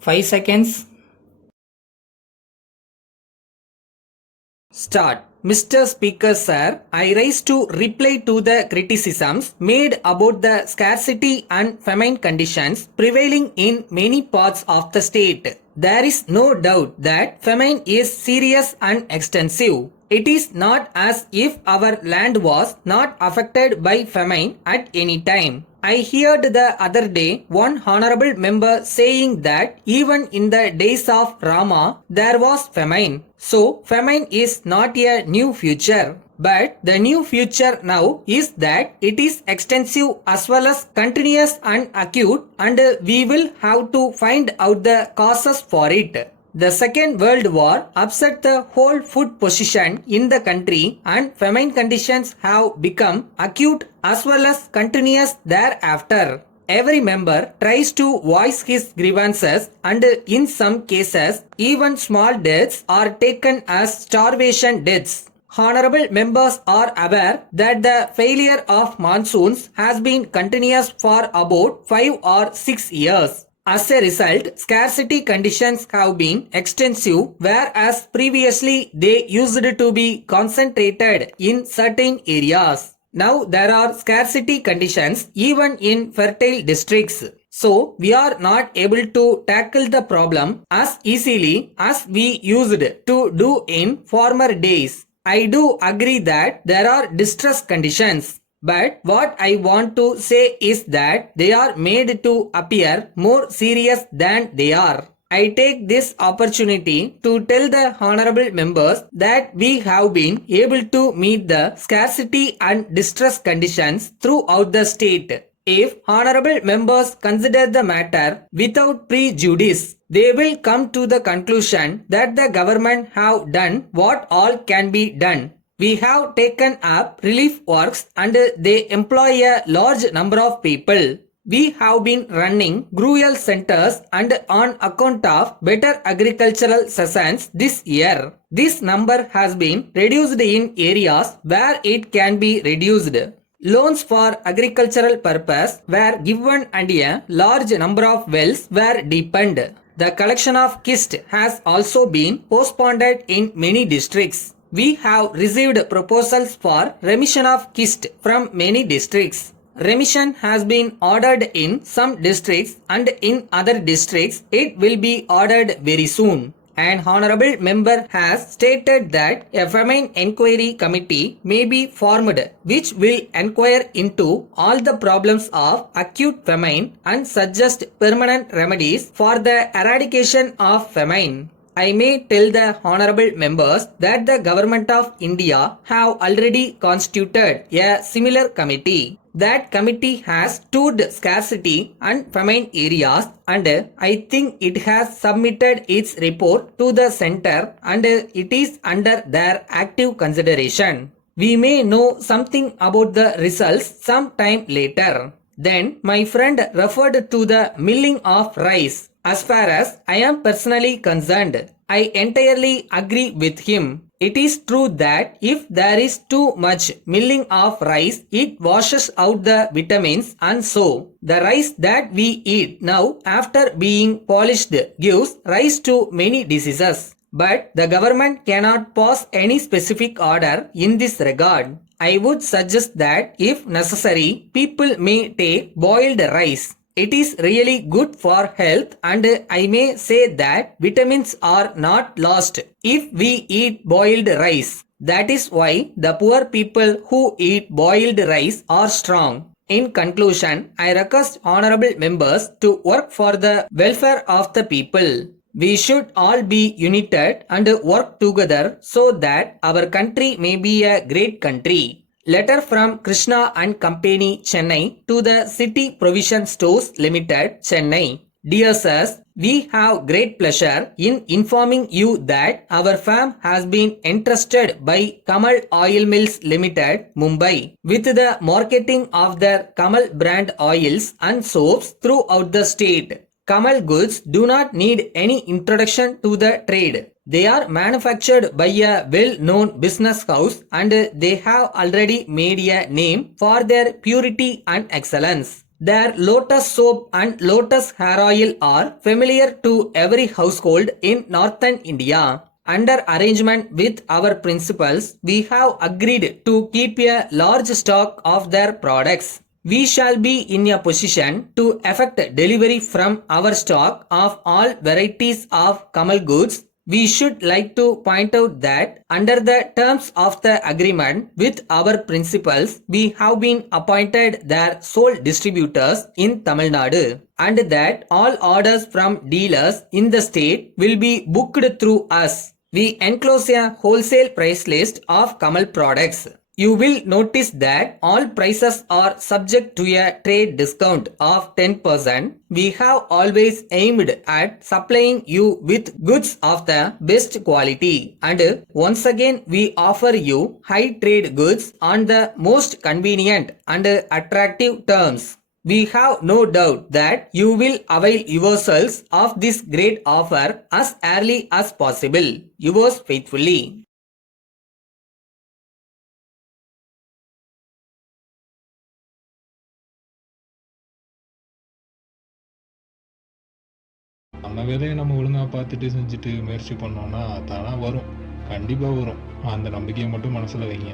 5 seconds. Start. Mr. Speaker Sir, I rise to reply to the criticisms made about the scarcity and famine conditions prevailing in many parts of the state. There is no doubt that famine is serious and extensive. It is not as if our land was not affected by famine at any time. I heard the other day one honorable member saying that even in the days of Rama there was famine. So famine is not a new future. But the new future now is that it is extensive as well as continuous and acute, and we will have to find out the causes for it. The Second World War upset the whole food position in the country, and famine conditions have become acute as well as continuous thereafter. Every member tries to voice his grievances, and in some cases even small deaths are taken as starvation deaths. Honorable members are aware that the failure of monsoons has been continuous for about 5 or 6 years. As a result, scarcity conditions have been extensive, whereas previously they used to be concentrated in certain areas. Now there are scarcity conditions even in fertile districts. So we are not able to tackle the problem as easily as we used to do in former days. I do agree that there are distress conditions. But what I want to say is that they are made to appear more serious than they are. I take this opportunity to tell the honorable members that we have been able to meet the scarcity and distress conditions throughout the state. If honorable members consider the matter without prejudice, they will come to the conclusion that the government have done what all can be done. We have taken up relief works and they employ a large number of people. We have been running rural centers and on account of better agricultural seasons this year, this number has been reduced in areas where it can be reduced. Loans for agricultural purpose were given and a large number of wells were deepened. The collection of kist has also been postponed in many districts. We have received proposals for remission of kist from many districts. Remission has been ordered in some districts and in other districts it will be ordered very soon. An honorable member has stated that a famine inquiry committee may be formed which will inquire into all the problems of acute famine and suggest permanent remedies for the eradication of famine. I may tell the honorable members that the government of India have already constituted a similar committee. That committee has toured scarcity and famine areas and I think it has submitted its report to the center and it is under their active consideration. We may know something about the results some time later. Then my friend referred to the milling of rice. As far as I am personally concerned, I entirely agree with him. It is true that if there is too much milling of rice, it washes out the vitamins and so the rice that we eat now after being polished gives rise to many diseases. But the government cannot pass any specific order in this regard. I would suggest that if necessary, people may take boiled rice. It is really good for health and I may say that vitamins are not lost if we eat boiled rice. That is why the poor people who eat boiled rice are strong. In conclusion, I request honorable members to work for the welfare of the people. We should all be united and work together so that our country may be a great country. Letter from Krishna and Company, Chennai to the City Provision Stores Limited, Chennai. Dear sirs, we have great pleasure in informing you that our firm has been entrusted by Kamal Oil Mills Limited, Mumbai, with the marketing of their Kamal brand oils and soaps throughout the state. Kamal goods do not need any introduction to the trade. They are manufactured by a well-known business house and they have already made a name for their purity and excellence. Their lotus soap and lotus hair oil are familiar to every household in northern India. Under arrangement with our principals, we have agreed to keep a large stock of their products. We shall be in a position to effect delivery from our stock of all varieties of Kamal goods. We should like to point out that under the terms of the agreement with our principals, we have been appointed their sole distributors in Tamil Nadu, and that all orders from dealers in the state will be booked through us. We enclose a wholesale price list of Kamal products. You will notice that all prices are subject to a trade discount of 10%. We have always aimed at supplying you with goods of the best quality, and once again we offer you high trade goods on the most convenient and attractive terms. We have no doubt that you will avail yourselves of this great offer as early as possible. Yours faithfully. நம்ம வேலையை நம்ம ஒழுங்காக பார்த்துட்டு செஞ்சுட்டு முயற்சி பண்ணோம்னா தானாக வரும். கண்டிப்பாக வரும். அந்த நம்பிக்கையை மட்டும் மனசில் வைங்க.